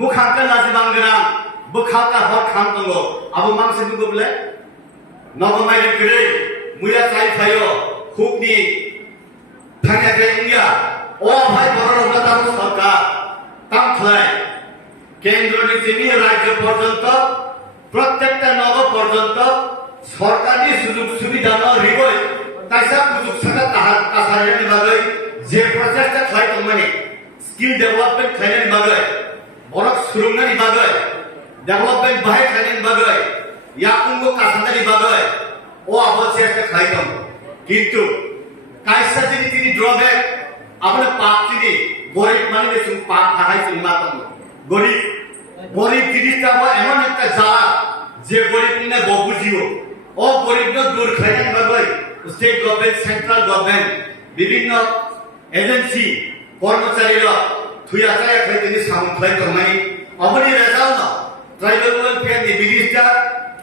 मुखांका नाजिबांगना बुखाका हर खाम तंगो आबो मांसे दुगोबले नगमाय गरे मुया चाइ फायो खुबनि थांगा गे इंडिया ओ भाई बरन गता सरकार ताम खलाय केंद्रनि तिनि राज्य पर्यंत प्रत्येकटा नगर पर्यंत सरकारनि सुजुग सुविधा न रिबय ताइसा सुजुग साका कासारनि बागै जे प्रचेष्टा खाय तंमाने स्किल डेभलपमेंट खायनि बागै बरक सुरुंगनि बागै डेभलपमेंट बाहाय खायनि बागै याकुंगो कासारनि बागै ओ अबसेष्टा खाय दं किंतु काइसा तिनि ड्रॉबैक आपने पाप तिनि गरीब माने सुं पाप खाय सुं मातम गरीब जिनिसटा बा एमन एकटा जाला जे गरीबनिने बबुजियो ओ गरीबनो दूर खायनि बागै स्टेट गवर्नमेंट सेंट्रल गवर्नमेंट विभिन्न एजेंसी कर्मचारीरा थुयाचाय खायनि साउन खाय तंमाय अबनि रेजाल्ट ट्राइबल वेलफेयर नि मिनिस्टर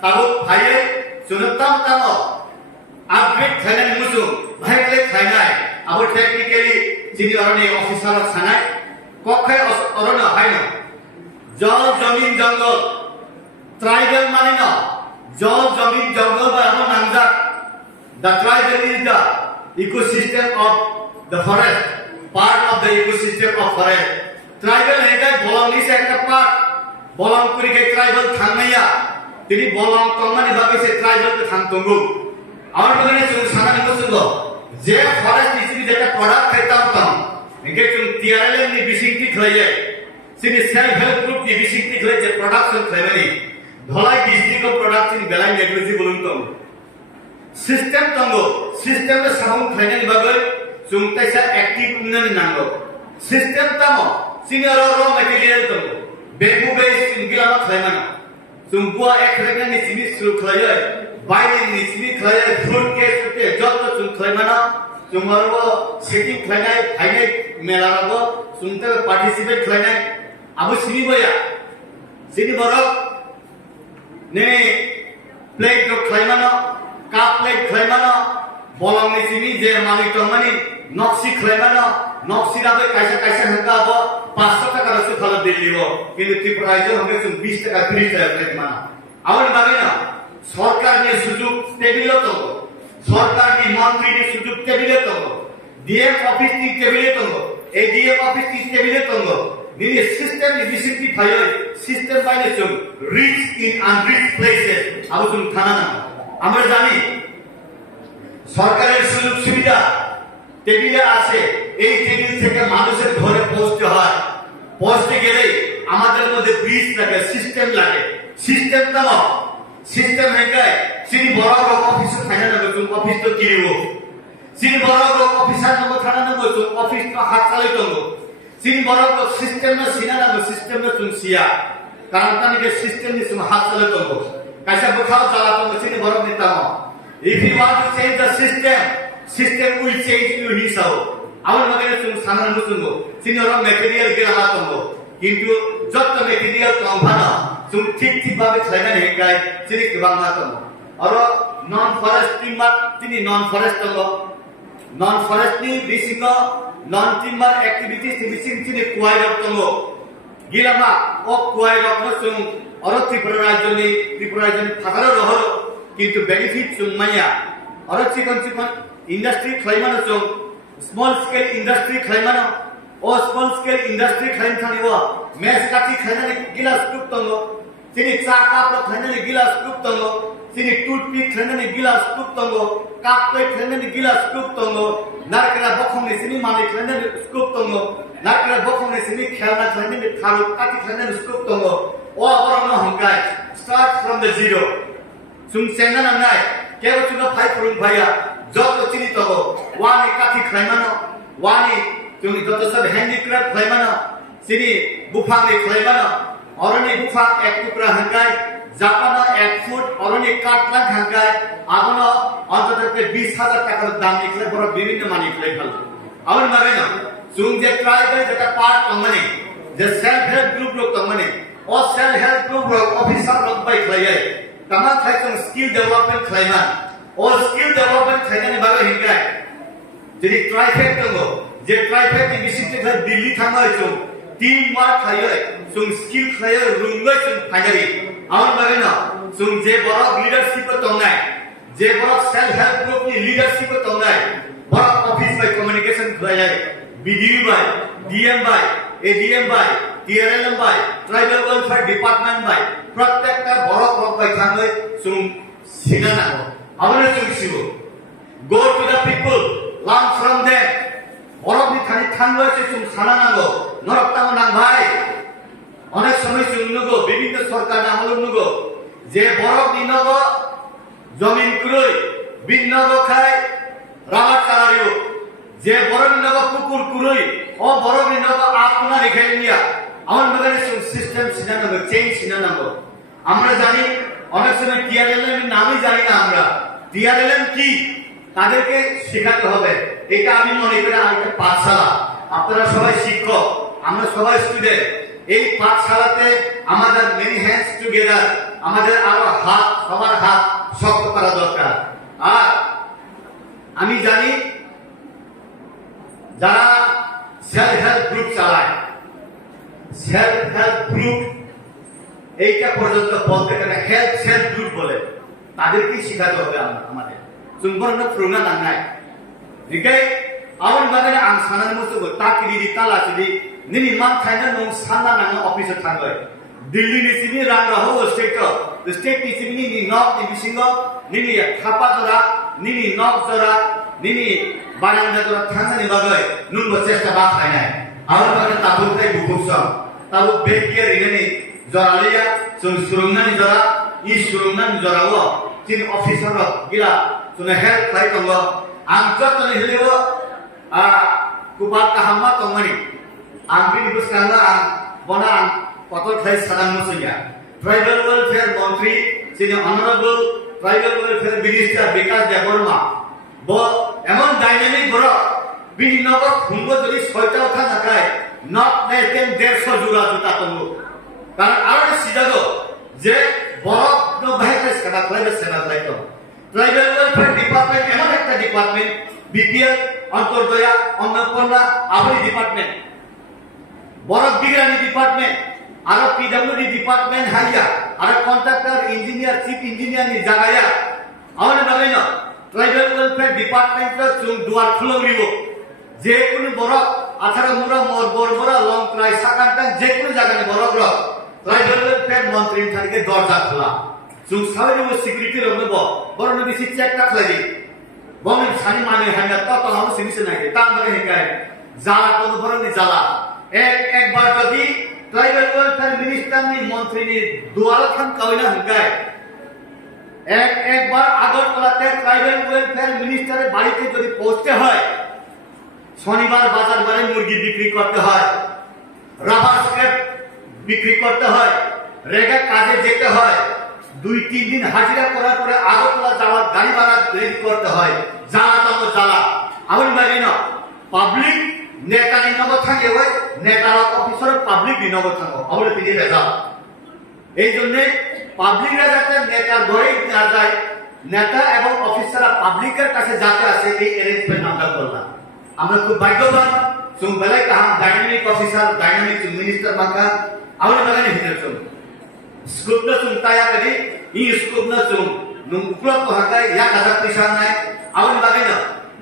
ताबो फाये सुनताम तामो अपग्रेड खायनि मुसु भाइले खायनाय आबो टेक्निकली जिनि अरनि अफिसार थानाय कखै अरन हायनो जल जमीन जंगल ट्राइबल माने न जल जमीन जंगल बा हम नांजा the tribal is the ecosystem of the forest part of the ecosystem of forest tribal हेगा बोलंग नि से एकटा पार्ट बोलंग पुरी के ट्राइबल थांनाया तिनि बोलंग तंमानि बागै से ट्राइबल के थांतंगु आवर बगने जों सानानि बसुगो जे फॉरेस्ट नि जेटा प्रोडक्ट खायताम तम एके जों टिआरएल नि बिसिंगति खलाय सिनि सेल्फ हेल्प ग्रुप नि बिसिंगति खलाय जे प्रोडक्शन खायबानि धलाई डिस्ट्रिक्ट ऑफ प्रोडक्शन बेलाय नेग्लिजी बोलुं तम सिस्टम तंगो सिस्टम के साउंड खायनानि बागै जों तैसा एक्टिव उन्नयन नांगौ सिस्टम तमो सिनियर रो मटेरियल तंगो बेगु बेस इंगिलामा खायमाना जों बुआ एकरेगन नि सिनि सुरु खाय बाइलिन नि सिनि खाय फुड केस के जत जों खायमाना जों मारबो सेटिंग खायनाय फायनाय मेलाराबो जोंते पार्टिसिपेट खायनाय आबो सिनि बया सिनि बरक ने प्लेट जो खायमाना काप प्लेट खायमाना बोलंग नि सिनि जे मानि तंमानि नक्सी खायमाना नक्सी राबो कायसा हंगा बो 500 টাকা রসু খালো দিল্লিও কিন্তু ত্রিপুরাইজো হবে 20 টাকা ফ্রি চাইবে মানা আমার ভাবে না সরকার নিয়ে সুযোগ টেবিলে তো সরকার কি মন্ত্রী নিয়ে সুযোগ টেবিলে তো ডিএম অফিস নি টেবিলে তো এই ডিএম অফিস নি টেবিলে তো নিয়ে সিস্টেম নি বিসিটি ফাইল সিস্টেম বাইনে চুম রিচ ইন আনরিচ প্লেসেস আবু তুমি থানা না আমরা জানি সরকারের সুযোগ সুবিধা টেবিলে আছে এই টেবিল থেকে মানুষের ঘরে পৌঁছতে হয় পৌঁছতে গেলে আমাদের মধ্যে ব্রিজ লাগে সিস্টেম দাও সিস্টেম হেগে সিনি বড় বড় অফিস থানা না তুমি অফিস তো কিরিব সিনি বড় বড় অফিসার নব থানা না তুমি অফিস তো হাত চালাই তো সিনি বড় বড় সিস্টেম না সিনা না সিস্টেম না তুমি সিয়া কারণ তানি কে সিস্টেম নি তুমি হাত চালাই তো কাইসা বখাও চালা তো সিনি বড় নেতা if you want to change the system will change you himself আমার মনে তুমি সানান বুঝুঙ্গো সিনিয়র ম্যাটেরিয়াল কে লাগাতঙ্গো কিন্তু যত ম্যাটেরিয়াল কমভানা তুমি ঠিক ভাবে খাইনা হেগাই সিনি কিবাং মাতঙ্গো আর নন ফরেস্ট টিম্বার তিনি নন ফরেস্ট তঙ্গো নন ফরেস্ট নি বিসিং নন টিম্বার অ্যাক্টিভিটিস নি বিসিং তিনি কুয়াই রতঙ্গো গিলামা ও কুয়াই রত্ন সুম আর ত্রিপুরাজনি ফাদার রহর কিন্তু বেনিফিট সুমাইয়া আর চিকন इंडस्ट्री खायमानो जों स्मॉल स्केल इंडस्ट्री खायमानो ओ स्मॉल स्केल इंडस्ट्री खायन थानिवा मेस काटी खायनानि गिलास ग्रुप तंगो सिनि चा काप खायनानि गिलास ग्रुप तंगो सिनि टूथपिक खायनानि गिलास ग्रुप तंगो काप प्लेट खायनानि गिलास ग्रुप तंगो नारकेला बखंनि सिनि माने खायनानि ग्रुप तंगो नारकेला बखंनि सिनि खेलना खायनानि थारु काटी खायनानि ग्रुप तंगो ओ अबरनो हंगाय स्टार्ट फ्रॉम द जीरो सुं सेंना नाय केबो चुना फाइ फुरुं भाया যত চিনি তব ওয়ানি কাঠি খাইমানো ওয়ানি তুমি যত সব হ্যান্ডিক্রাফট খাইমানো সিনি বুফাংনি খাইমানো অরনি বুফাং এক টুকরা হাঙ্গাই জাপানো 1 ফুট অরনি কাটলাং হাঙ্গাই আগনো অন্ততপক্ষে 20,000 টাকার দাম নিখলে বড় বিভিন্ন মানি খাই ফেল আমার মানে না জুং যে ট্রাইবাল যেটা পার্ট তংমানে যে সেলফ হেল্প গ্রুপ লোক তংমানে ও সেলফ হেল্প গ্রুপ লোক অফিসার লোক বাই খাইয়াই তামা খাইছং স্কিল ডেভেলপমেন্ট খাইমান और स्किल डेवलपमेंट खायनानि बागै हिंगाय जेरै ट्राइफेड दंगो जे ट्राइफेड नि बिसिंति दिल्ली थांगाय जों teamwork khayo sung skill khayo rungai sung finally amon bagena sung je borok leadership tongnai je borok self help group ni leadership tongnai borok office by communication khayo BDU by DM by ADM by TRLM by tribal welfare department by প্রত্যেকটা borok rok by thangoi sung sinana amone sung sibo go to the people learn from them borok ni thani thangoi sung khana nango norok tamo nang bhai অনেক সময় শুনলুগো বিভিন্ন সরকার আমলুগো যে বরফ নিনগো জমিন কুরই বিনগো খায় rubber চালারিও যে বরফ নিনগো পুকুর কুরই ও বরফ নিনগো আপনা রেখে নিয়া আমার মধ্যে সিস্টেম সিনানাগো চেঞ্জ সিনানাগো আমরা জানি অনেক সময় টিআরএলএম এর নামই জানি না আমরা টিআরএলএম কি তাদেরকে শেখাতে হবে এটা আমি মনে করি একটা পাঠশালা আপনারা সবাই শিক্ষক আমরা সবাই স্টুডেন্ট এই পাঠশালাতে আমাদের মেনি হ্যান্ডস টুগেদার আমাদের আরো হাত সবার হাত শক্ত করা দরকার আর আমি জানি যারা সেলফ হেল্প গ্রুপ চালায় সেলফ হেল্প গ্রুপ এইটা পর্যন্ত বলতে গেলে হেল্প সেলফ গ্রুপ বলে তাদেরকে শেখাতে হবে আমাদের जोंबरनो फुरुंना नांनाय दिकै आवन बागै आं साननानै मोसो ताकिरि तालासिदि निनि मान थाइना नं सानना नांनो अफिसाव थांबाय दिल्ली नि सिनि रां राहो स्टेट नि सिनि नि नॉर्थ नि बिसिंगो निनि थापा जरा निनि नॉर्थ जरा निनि बानांदा जरा थांनानै बागै नुंबो चेष्टा बा थाइनाय आवन बागै ताबुकै बुबुसम ताबु बेकिया रिनेनि जरालिया जों सुरुंनानि जरा इ सुरुंनानि जरावो जिनि अफिसार गिला सुना हेल्प खाई तंगो आंजत तने हेलेवो कुबार काहामा तंगमनि आं बिनि बुसकांगा आं बना आं पतल खाई सादां मुसुया ट्राइबल वेलफेयर मंत्री सिनि ऑनरेबल ट्राइबल वेलफेयर मिनिस्टर विकास देबबर्मा ब एमन डायनामिक बरो बिनि नगर खुंगो जदि 6টা उठा थाकाय नट लेस देन 150 जुरा जुता तंगो कारण आरो सिदागो जे बरो न बाहेर सेना खालाय सेना लायतो ट्राइबल वेलफेयर डिपार्टमेंट एमन একটা department BPL Antyodaya Annapurna আবরি department বরফ বিজ্ঞানী ডিপার্টমেন্ট আর পিডব্লিউডি ডিপার্টমেন্ট হাইয়া আর কন্ট্রাক্টর ইঞ্জিনিয়ার চিফ ইঞ্জিনিয়ার নি জাগায়া আমাদের বাগাইন ট্রাইবল ওয়েলফেয়ার ডিপার্টমেন্ট চুং দুয়ার খুলংরিবো যে কোনো বরফ 18 মুরা মোর বরবরা লং প্রায় সাকান্তান যে কোনো জায়গায় বরফ র ট্রাইবল ওয়েলফেয়ার মন্ত্রী থাকে দরজা খোলা जों सावरिबो सिक्युरिटी रनबो बरनो बिसि चेक खालायदि बमि सानि माने हांगा ततलाव सिनिसे नागे तांबरे हेकाय जाला तो बरनि जाला एक बार जदि ट्राइबल वेलफेयर मिनिस्टर नि मंत्री नि दुआर थान कावना हंगाय एक बार আগরতলাতে ट्राइबल वेलफेयर मिनिस्टर বাড়িতে যদি পৌঁছতে হয় শনিবার বাজার বারে মুরগি বিক্রি করতে হয় রাবার স্ক্র্যাপ বিক্রি করতে হয় রেগা কাজে যেতে হয় 2-3 दिन हाजिरा করার পরে আগরতলা যাওয়ার গাড়ি ভাড়া রেডি করতে হয় জ্বালা তো জ্বালা আবার বাগেন পাবলিক নেতা নিনব থাকে ওই নেতার অফিসার পাবলিক নিনব থাকো আবার তিনি বেজা এই জন্য পাবলিকরা যাতে নেতার ঘরে না যায় নেতা এবং অফিসাররা পাবলিকের কাছে যাতে আসে এই অ্যারেঞ্জমেন্ট আমরা করলাম আমরা খুব ভাগ্যবান সুম বেলায় কাম ডাইনামিক অফিসার ডাইনামিক মিনিস্টার মাকা আবার বাগেন হিতের Skupna sung taya tadi, ini skupna sung nungklok ko hakai ya kata pisan nai, awal bagainya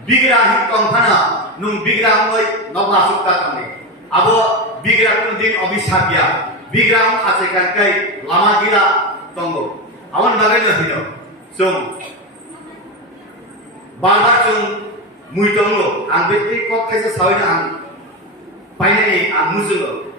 bigira hitam kana nung bigira moy nok masuk kami, abo bigira pun din obisabya, bigira asekan kai lama gira tonggo, awal bagainya hidup, sung barbar sung mui tonggo, ang betri kok kaisa sawina ang, paine ang musulo.